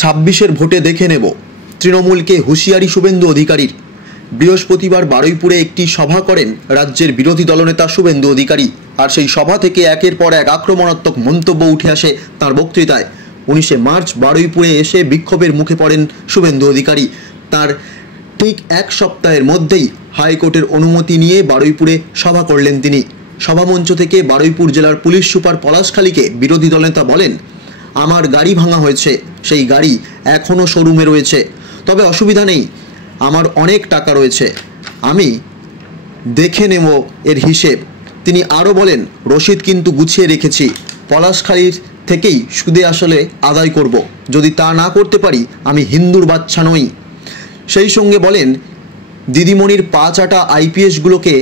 26-এর ভোটে দেখে নেব তৃণমূলকে হুঁশিয়ারি শুভেন্দু অধিকারীর। বৃহস্পতিবার বারুইপুরে একটি সভা করেন রাজ্যের বিরোধী দলনেতা শুভেন্দু অধিকারী। আর সেই সভা থেকে একের পর এক আক্রমণাত্মক মন্তব্য উঠে আসে তার বক্তৃতায়। 19শে মার্চ বারুইপুরে এসে বিক্ষোভের মুখে পড়েন শুভেন্দু অধিকারী। তার ঠিক এক সপ্তাহের মধ্যেই হাইকোর্টের অনুমতি নিয়ে বারুইপুরে সভা করলেন তিনি। সভামঞ্চ থেকে বারুইপুর জেলার পুলিশ সুপার পলাশখালীকে বিরোধী দলনেতা বলেন, আমার গাড়ি ভাঙা হয়েছে, সেই গাড়ি এখনও শোরুমে রয়েছে, তবে অসুবিধা নেই, আমার অনেক টাকা রয়েছে, আমি দেখে নেব এর হিসেব। তিনি আরও বলেন, রসিদ কিন্তু গুছিয়ে রেখেছি, পলাশখালীর থেকেই সুদে আসলে আদায় করব, যদি তা না করতে পারি আমি হিন্দুর বাচ্চা নই। সেই সঙ্গে বলেন, দিদিমণির পা চাটা আইপিএসগুলোকে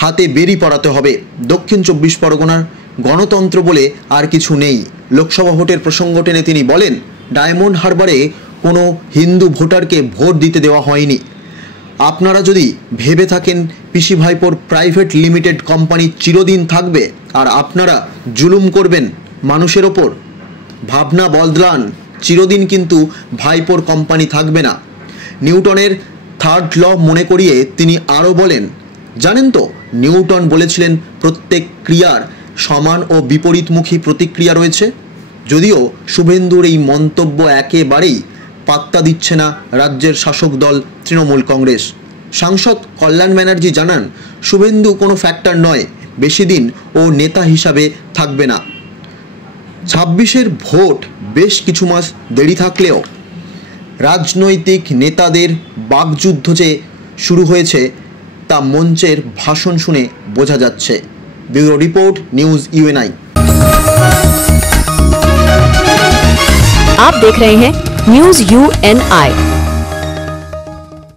হাতে বেরি পড়াতে হবে। দক্ষিণ 24 পরগনার গণতন্ত্র বলে আর কিছু নেই। লোকসভা ভোটের প্রসঙ্গ টেনে তিনি বলেন, ডায়মন্ড হারবারে কোনো হিন্দু ভোটারকে ভোট দিতে দেওয়া হয়নি। আপনারা যদি ভেবে থাকেন পিসি ভাইপোর প্রাইভেট লিমিটেড কোম্পানি চিরদিন থাকবে আর আপনারা জুলুম করবেন মানুষের ওপর, ভাবনা বদলান, চিরদিন কিন্তু ভাইপোর কোম্পানি থাকবে না। নিউটনের থার্ড ল মনে করিয়ে তিনি আরও বলেন, জানেন তো নিউটন বলেছিলেন প্রত্যেক ক্রিয়ার সমান ও বিপরীতমুখী প্রতিক্রিয়া রয়েছে। যদিও শুভেন্দুর এই মন্তব্য একেবারেই পাত্তা দিচ্ছে না রাজ্যের শাসক দল তৃণমূল কংগ্রেস। সাংসদ কল্যাণ ব্যানার্জি জানান, শুভেন্দু কোনো ফ্যাক্টর নয়, বেশি দিন ও নেতা হিসাবে থাকবে না। 26-এর ভোট বেশ কিছু মাস দেরি থাকলেও রাজনৈতিক নেতাদের বাকযুদ্ধ যে শুরু হয়েছে তা মঞ্চের ভাষণ শুনে বোঝা যাচ্ছে। Bureau report, news UNI। आप देख रहे हैं न्यूज UNI।